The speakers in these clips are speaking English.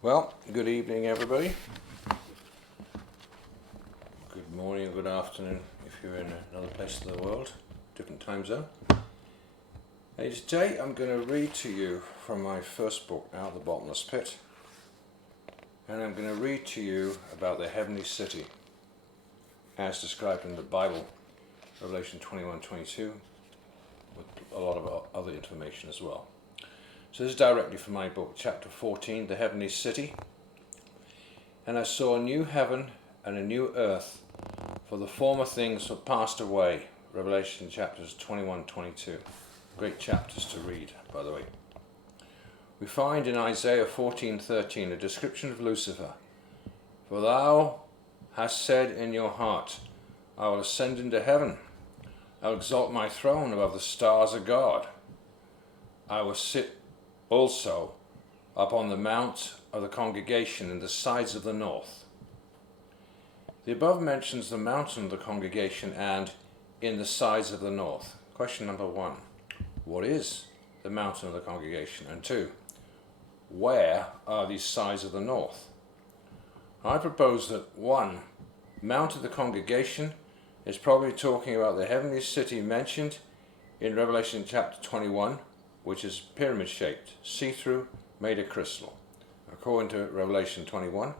Well, good evening everybody. Good morning or good afternoon if you're in another place of the world, different time zone. And today I'm going to read to you from my first book, Out of the Bottomless Pit. And I'm going to read to you about the heavenly city as described in the Bible, Revelation 21-22, with a lot of other information as well. So this is directly from my book, chapter 14, The Heavenly City. And I saw a new heaven and a new earth, for the former things were passed away. Revelation chapters 21-22. Great chapters to read, by the way. We find in Isaiah 14:13 a description of Lucifer. For thou hast said in your heart, I will ascend into heaven. I will exalt my throne above the stars of God. I will sit also upon the mount of the congregation in the sides of the north. The above mentions the mountain of the congregation and in the sides of the north. Question number 1. What is the mountain of the congregation? And 2. Where are these sides of the north? I propose that 1. Mount of the congregation is probably talking about the heavenly city mentioned in Revelation chapter 21, which is pyramid-shaped, see-through, made of crystal. According to Revelation 21,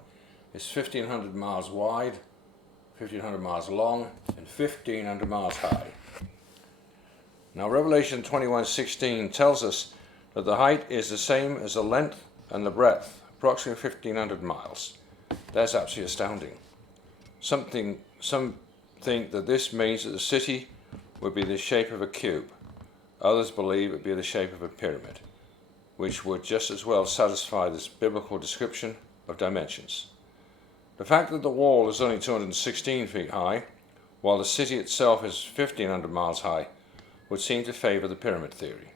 it's 1,500 miles wide, 1,500 miles long, and 1,500 miles high. Now Revelation 21:16 tells us that the height is the same as the length and the breadth, approximately 1,500 miles. That's absolutely astounding. Some think that this means that the city would be the shape of a cube. Others believe it would be the shape of a pyramid, which would just as well satisfy this biblical description of dimensions. The fact that the wall is only 216 feet high, while the city itself is 1,500 miles high, would seem to favor the pyramid theory.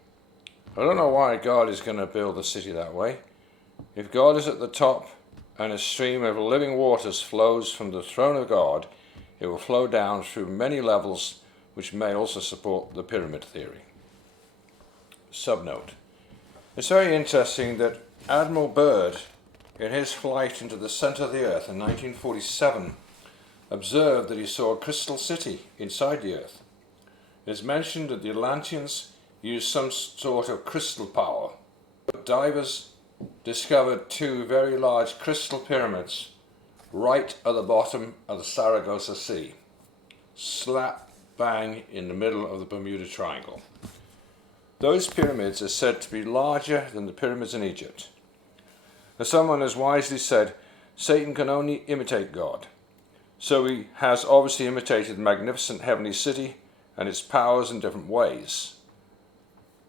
I don't know why God is going to build the city that way. If God is at the top and a stream of living waters flows from the throne of God, it will flow down through many levels, which may also support the pyramid theory. Subnote. It's very interesting that Admiral Byrd, in his flight into the center of the earth in 1947, observed that he saw a crystal city inside the earth. It is mentioned that the Atlanteans used some sort of crystal power. Divers discovered 2 very large crystal pyramids right at the bottom of the Sargasso Sea, slap bang in the middle of the Bermuda Triangle. Those pyramids are said to be larger than the pyramids in Egypt. As someone has wisely said, Satan can only imitate God. So he has obviously imitated the magnificent heavenly city and its powers in different ways.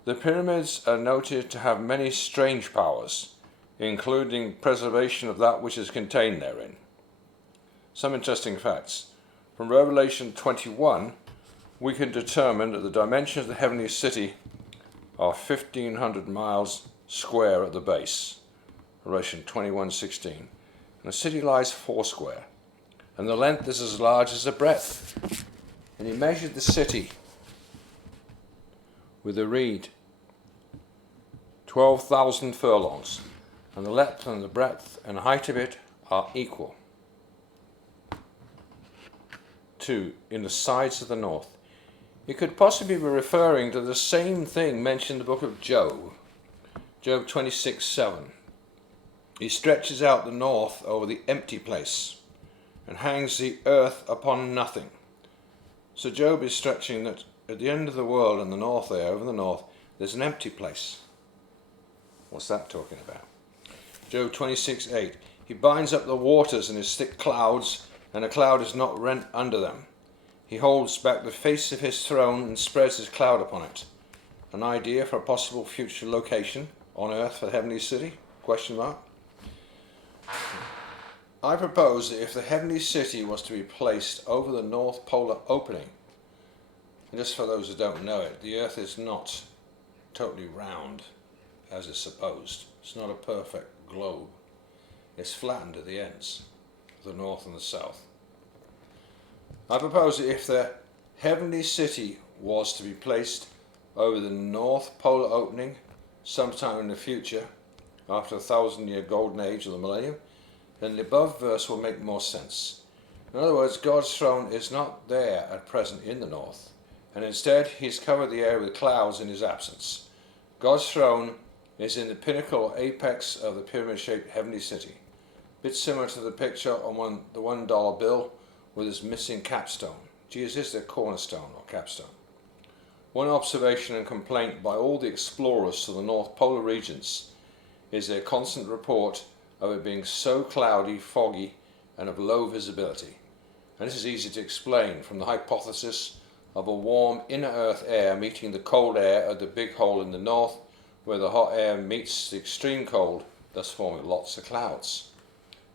The pyramids are noted to have many strange powers, including preservation of that which is contained therein. Some interesting facts. From Revelation 21, we can determine that the dimensions of the heavenly city are 1,500 miles square at the base, Revelation 21:16. And the city lies 4 square, and the length is as large as the breadth. And he measured the city with a reed, 12,000 furlongs, and the length and the breadth and height of it are equal. 2. In the sides of the north. It could possibly be referring to the same thing mentioned in the book of Job, Job 26:7. He stretches out the north over the empty place and hangs the earth upon nothing. So Job is stretching that at the end of the world in the north there, over the north, there's an empty place. What's that talking about? Job 26:8. He binds up the waters in his thick clouds, and a cloud is not rent under them. He holds back the face of his throne and spreads his cloud upon it. An idea for a possible future location on earth for the heavenly city? Question mark. I propose that if the heavenly city was to be placed over the North Polar opening, and just for those who don't know it, the earth is not totally round as is supposed. It's not a perfect globe. It's flattened at the ends, the north and the south. I propose that if the heavenly city was to be placed over the North Polar opening sometime in the future, after the 1,000-year golden age of the millennium, then the above verse will make more sense. In other words, God's throne is not there at present in the north, and instead he's covered the air with clouds in his absence. God's throne is in the pinnacle apex of the pyramid-shaped heavenly city, a bit similar to the picture on the $1 bill with its missing capstone. Jesus is the cornerstone or capstone. One observation and complaint by all the explorers to the North Polar regions is their constant report of it being so cloudy, foggy, and of low visibility. And this is easy to explain from the hypothesis of a warm inner earth air meeting the cold air at the big hole in the north, where the hot air meets the extreme cold, thus forming lots of clouds.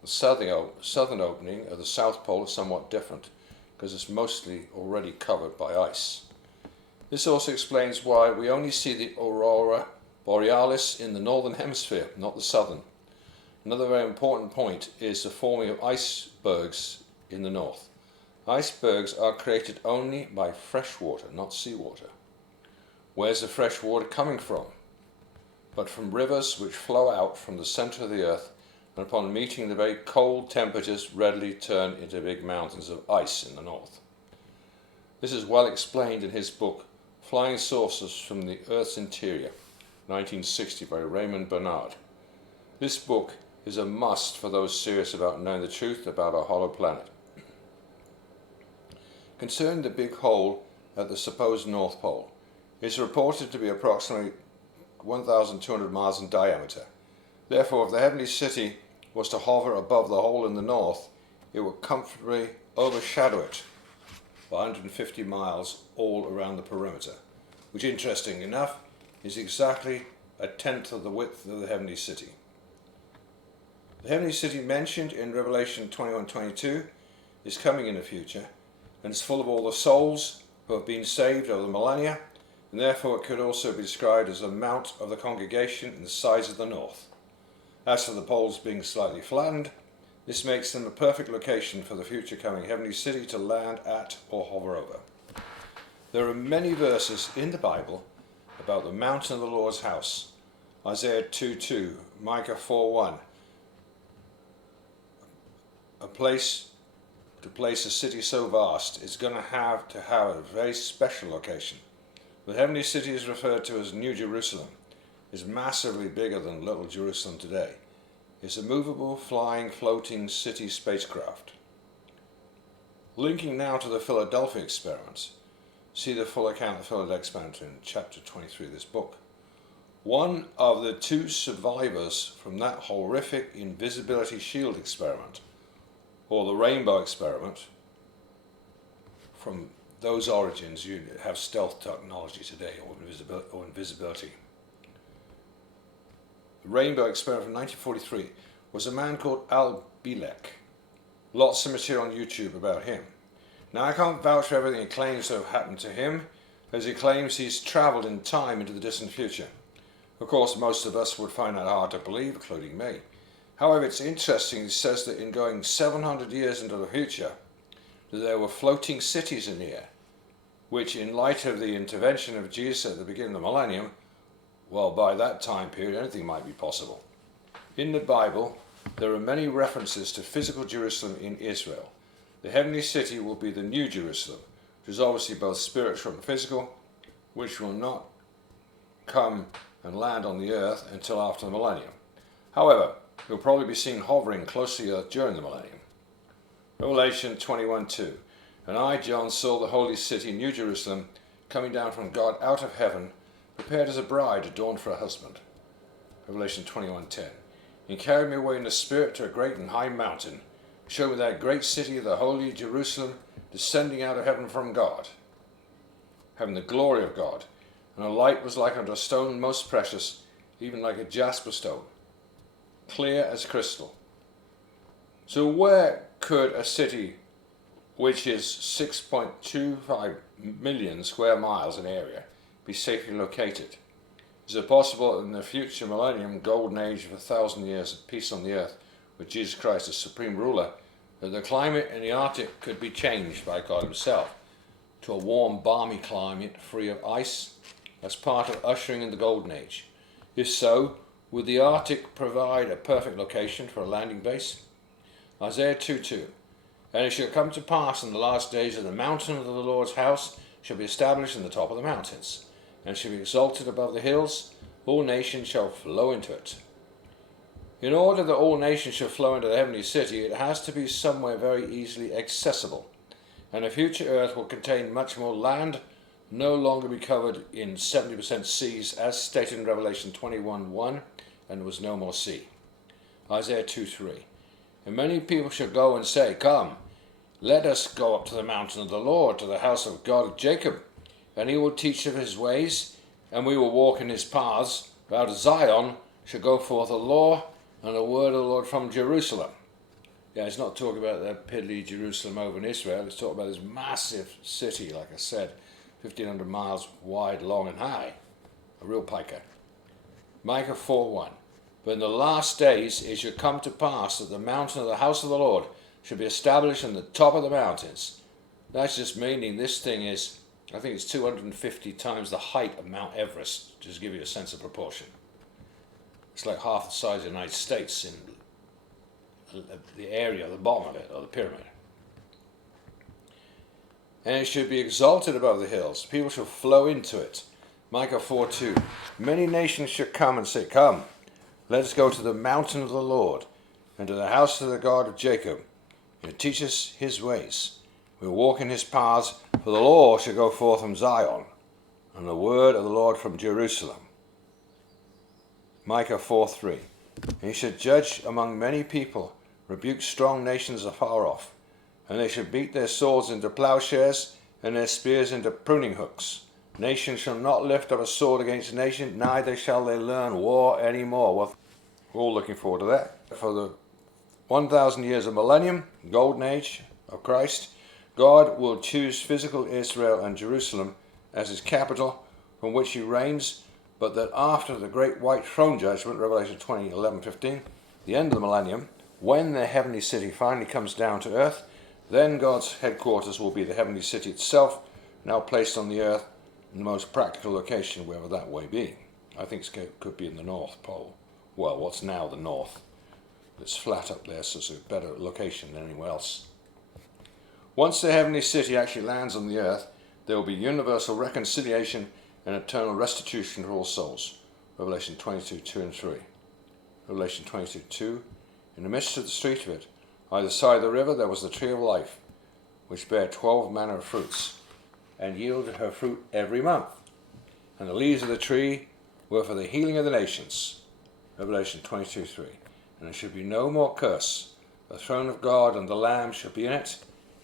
The southern opening of the South Pole is somewhat different, because it's mostly already covered by ice. This also explains why we only see the aurora borealis in the northern hemisphere, not the southern. Another very important point is the forming of icebergs in the north. Icebergs are created only by fresh water, not seawater. Where's the fresh water coming from? But from rivers which flow out from the center of the earth, and upon meeting the very cold temperatures readily turn into big mountains of ice in the north. This is well explained in his book Flying Saucers from the Earth's Interior, 1960, by Raymond Bernard. This book is a must for those serious about knowing the truth about our hollow planet. Concerning the big hole at the supposed North Pole, it is reported to be approximately 1,200 miles in diameter. Therefore, if the heavenly city was to hover above the hole in the north, it would comfortably overshadow it by 150 miles all around the perimeter, which, interesting enough, is exactly a tenth of the width of the heavenly city. The heavenly city mentioned in Revelation 21:22 is coming in the future, and is full of all the souls who have been saved over the millennia, and therefore it could also be described as the mount of the congregation in the sides of the north. As for the poles being slightly flattened, this makes them a perfect location for the future coming heavenly city to land at or hover over. There are many verses in the Bible about the mountain of the Lord's house. Isaiah 2:2, Micah 4:1. A place to place a city so vast is going to have a very special location. The heavenly city is referred to as New Jerusalem. Is massively bigger than Little Jerusalem today. It's a movable, flying, floating city spacecraft. Linking now to the Philadelphia experiment, see the full account of the Philadelphia experiment in chapter 23 of this book. One of the two survivors from that horrific invisibility shield experiment, or the rainbow experiment, from those origins you have stealth technology today, or invisibility. The rainbow experiment from 1943 was a man called Al Bielek. Lots of material on YouTube about him. Now, I can't vouch for everything he claims to have happened to him, as he claims he's travelled in time into the distant future. Of course, most of us would find that hard to believe, including me. However, it's interesting, he says that in going 700 years into the future, that there were floating cities in the air, which, in light of the intervention of Jesus at the beginning of the millennium, well, by that time period, anything might be possible. In the Bible, there are many references to physical Jerusalem in Israel. The heavenly city will be the New Jerusalem, which is obviously both spiritual and physical, which will not come and land on the earth until after the millennium. However, it will probably be seen hovering close to the earth during the millennium. Revelation 21:2. And I, John, saw the holy city, New Jerusalem, coming down from God out of heaven, prepared as a bride adorned for her husband. Revelation 21:10. He carried me away in the spirit to a great and high mountain, showed me that great city, the holy Jerusalem, descending out of heaven from God, having the glory of God. And her light was like unto a stone most precious, even like a jasper stone, clear as crystal. So where could a city which is 6.25 million square miles in area be safely located? Is it possible in the future millennium, golden age of 1,000 years of peace on the earth, with Jesus Christ as supreme ruler, that the climate in the Arctic could be changed by God himself to a warm, balmy climate free of ice as part of ushering in the golden age? If so, Would the Arctic provide a perfect location for a landing base? Isaiah 2:2. And it shall come to pass in the last days that the mountain of the Lord's house shall be established in the top of the mountains, and shall be exalted above the hills. All nations shall flow into it. In order that all nations shall flow into the heavenly city, it has to be somewhere very easily accessible, and a future earth will contain much more land, no longer be covered in 70% seas, as stated in Revelation 21:1, and there was no more sea. Isaiah 2:3. And many people shall go and say, Come, let us go up to the mountain of the Lord, to the house of God of Jacob, and he will teach of his ways, and we will walk in his paths. Out of Zion shall go forth a law, and a word of the Lord from Jerusalem. Yeah, it's not talking about that piddly Jerusalem over in Israel. It's talking about this massive city, like I said, 1,500 miles wide, long and high. A real piker. Micah 4:1. But in the last days it shall come to pass that the mountain of the house of the Lord shall be established in the top of the mountains. That's just meaning this thing is, I think it's 250 times the height of Mount Everest, just to give you a sense of proportion. It's like half the size of the United States in the area, the bottom of it, or the pyramid. And it should be exalted above the hills. People shall flow into it. Micah 4:2. Many nations shall come and say, Come, let us go to the mountain of the Lord, and to the house of the God of Jacob, and teach us his ways. We will walk in his paths, for the law shall go forth from Zion, and the word of the Lord from Jerusalem. Micah 4:3. And he shall judge among many people, rebuke strong nations afar off, and they shall beat their swords into plowshares, and their spears into pruning hooks. Nation shall not lift up a sword against nation, neither shall they learn war any more. Well, we're all looking forward to that. For the 1,000 years of millennium, golden age of Christ, God will choose physical Israel and Jerusalem as his capital from which he reigns, but that after the great white throne judgment, Revelation 20:11-15, the end of the millennium, when the heavenly city finally comes down to earth, then God's headquarters will be the heavenly city itself, now placed on the earth in the most practical location, wherever that may be. I think it could be in the North Pole. Well, what's now the North. It's flat up there, so it's a better location than anywhere else. Once the heavenly city actually lands on the earth, there will be universal reconciliation and eternal restitution for all souls. Revelation 22:2-3. Revelation 22:2. In the midst of the street of it, either side of the river, there was the tree of life, which bare 12 manner of fruits, and yielded her fruit every month. And the leaves of the tree were for the healing of the nations. Revelation 22:3. And there should be no more curse. The throne of God and the Lamb shall be in it,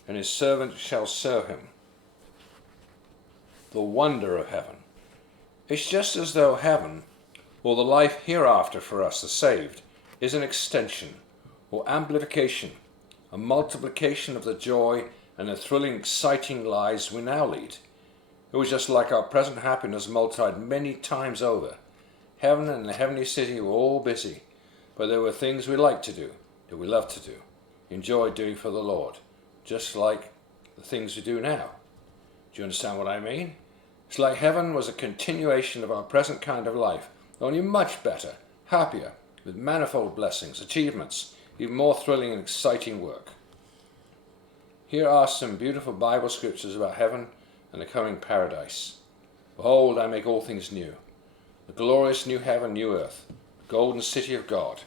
and his servants shall serve him. The wonder of heaven. It's just as though heaven, or the life hereafter for us, the saved, is an extension or amplification, a multiplication of the joy and the thrilling, exciting lives we now lead. It was just like our present happiness multiplied many times over. Heaven and the heavenly city were all busy, but there were things we liked to do, that we loved to do, enjoyed doing for the Lord, just like the things we do now. Do you understand what I mean? It's like heaven was a continuation of our present kind of life, only much better, happier, with manifold blessings, achievements, even more thrilling and exciting work. Here are some beautiful Bible scriptures about heaven and the coming paradise. Behold, I make all things new. The glorious new heaven, new earth, the golden city of God.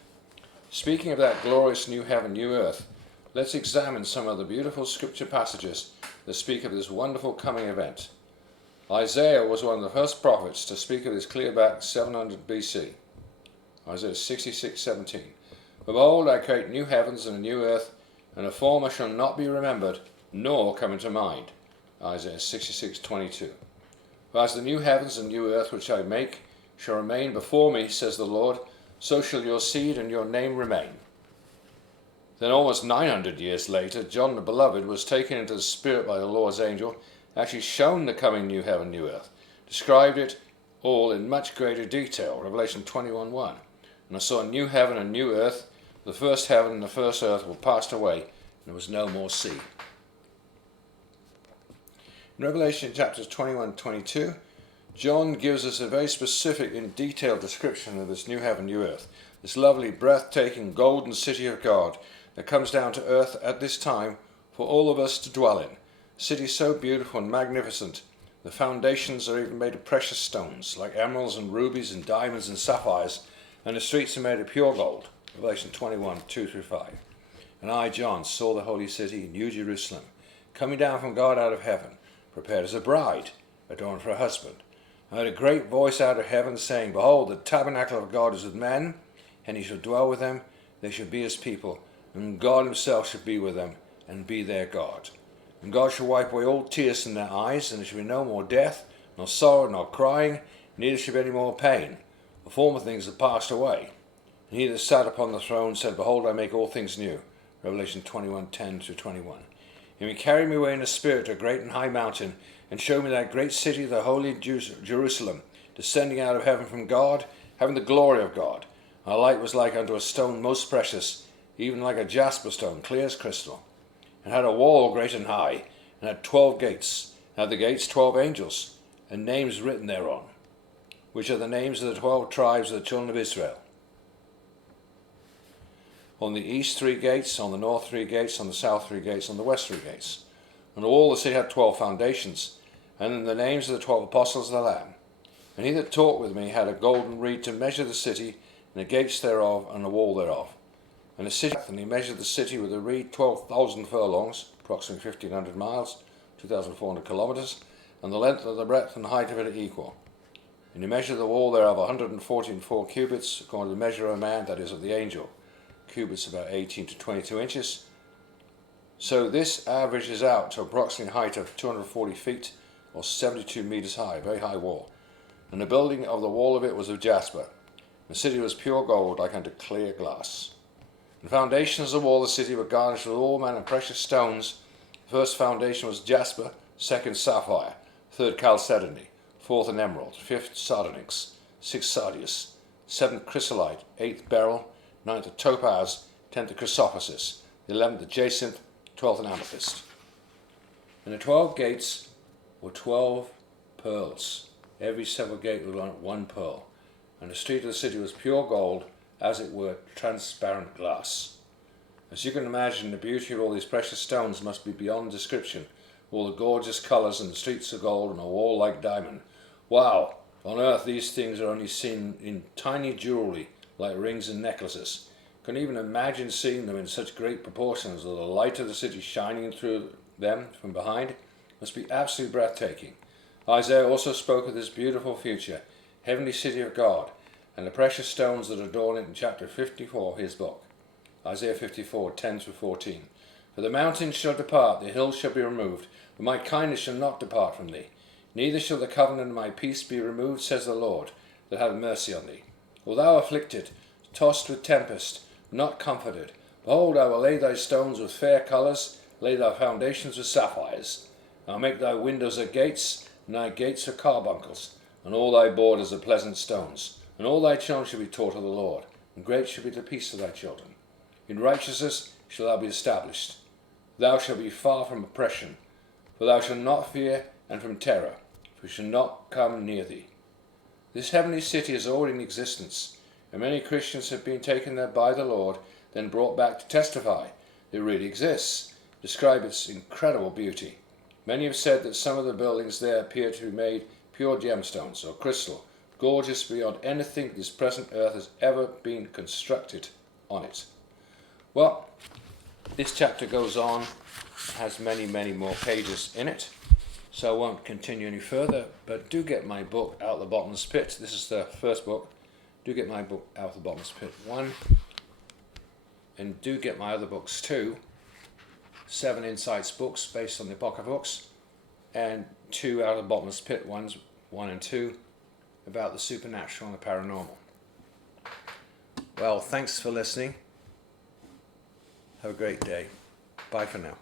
Speaking of that glorious new heaven, new earth, let's examine some of the beautiful scripture passages that speak of this wonderful coming event. Isaiah was one of the first prophets to speak of this clear back 700 BC. Isaiah 66:17. Behold, I create new heavens and a new earth, and the former shall not be remembered, nor come into mind. Isaiah 66:22. For as the new heavens and new earth which I make shall remain before me, says the Lord, so shall your seed and your name remain. Then almost 900 years later, John the Beloved was taken into the Spirit by the Lord's angel, actually shown the coming new heaven, new earth, described it all in much greater detail, Revelation 21:1. And I saw a new heaven and new earth. The first heaven and the first earth were passed away, and there was no more sea. In Revelation chapters 21-22, John gives us a very specific and detailed description of this new heaven, new earth, this lovely, breathtaking, golden city of God that comes down to earth at this time for all of us to dwell in. A city so beautiful and magnificent, the foundations are even made of precious stones, like emeralds and rubies and diamonds and sapphires, and the streets are made of pure gold. Revelation 21, 2-5. And I, John, saw the holy city, New Jerusalem, coming down from God out of heaven, prepared as a bride, adorned for a husband. I heard a great voice out of heaven saying, Behold, the tabernacle of God is with men, and he shall dwell with them. They shall be his people, and God himself shall be with them, and be their God. And God shall wipe away all tears from their eyes, and there shall be no more death, nor sorrow, nor crying, neither shall be any more pain. The former things have passed away. And he that sat upon the throne said, Behold, I make all things new. Revelation 21, 10-21. And he carried me away in the spirit to a great and high mountain, and showed me that great city, the holy Jerusalem, descending out of heaven from God, having the glory of God. And her light was like unto a stone most precious, even like a jasper stone, clear as crystal. And had a wall great and high, and had 12 gates, and had the gates 12 angels, and names written thereon, which are the names of the 12 tribes of the children of Israel. On the east 3 gates, on the north 3 gates, on the south 3 gates, on the west 3 gates. And all the city had 12 foundations, and the names of the 12 apostles of the Lamb. And he that talked with me had a golden reed to measure the city, and the gates thereof, and the wall thereof. And the city, and he measured the city with a reed 12,000 furlongs, approximately 1,500 miles, 2,400 kilometers, and the length of the breadth and height of it are equal. And he measured the wall thereof 114 cubits, according to the measure of a man, that is, of the angel. Cubits about 18 to 22 inches. So this averages out to approximately a height of 240 feet, or 72 meters high, very high wall. And the building of the wall of it was of jasper. The city was pure gold, like unto clear glass. The foundations of the wall of the city were garnished with all manner of precious stones. The first foundation was jasper, second sapphire, third chalcedony, fourth an emerald, fifth sardonyx, sixth sardius, seventh chrysolite, eighth beryl, ninth a topaz, 10th a chrysoprasus, the 11th a jacinth, 12th an amethyst. And the 12 gates were 12 pearls. Every several gate was one pearl. And the street of the city was pure gold, as it were transparent glass. As you can imagine, the beauty of all these precious stones must be beyond description. All the gorgeous colours, and the streets of gold, and a wall like diamond. Wow! On earth these things are only seen in tiny jewellery, like rings and necklaces. Can even imagine seeing them in such great proportions, with the light of the city shining through them from behind. Must be absolutely breathtaking. Isaiah also spoke of this beautiful future, heavenly city of God, and the precious stones that adorn it in chapter 54 of his book. Isaiah 54, 10-14. For the mountains shall depart, the hills shall be removed, but my kindness shall not depart from thee. Neither shall the covenant of my peace be removed, says the Lord, that hath mercy on thee. O thou afflicted, tossed with tempest, not comforted, behold, I will lay thy stones with fair colours, lay thy foundations with sapphires. I'll make thy windows of gates, and thy gates of carbuncles, and all thy borders of pleasant stones. And all thy children shall be taught of the Lord, and great shall be the peace of thy children. In righteousness shall thou be established. Thou shalt be far from oppression, for thou shalt not fear, and from terror, for it shall not come near thee. This heavenly city is already in existence, and many Christians have been taken there by the Lord, then brought back to testify it really exists, describe its incredible beauty. Many have said that some of the buildings there appear to be made pure gemstones or crystal, gorgeous beyond anything this present earth has ever been constructed on it. Well, this chapter goes on, has many, many more pages in it, so I won't continue any further, but do get my book, Out of the Bottomless Pit. This is the first book. Do get my book, Out of the Bottomless Pit 1, and do get my other books too. 7 Insights books based on the Apocryphal books, and 2 Out of the Bottomless Pit ones, 1 and 2, about the supernatural and the paranormal. Well, thanks for listening. Have a great day. Bye for now.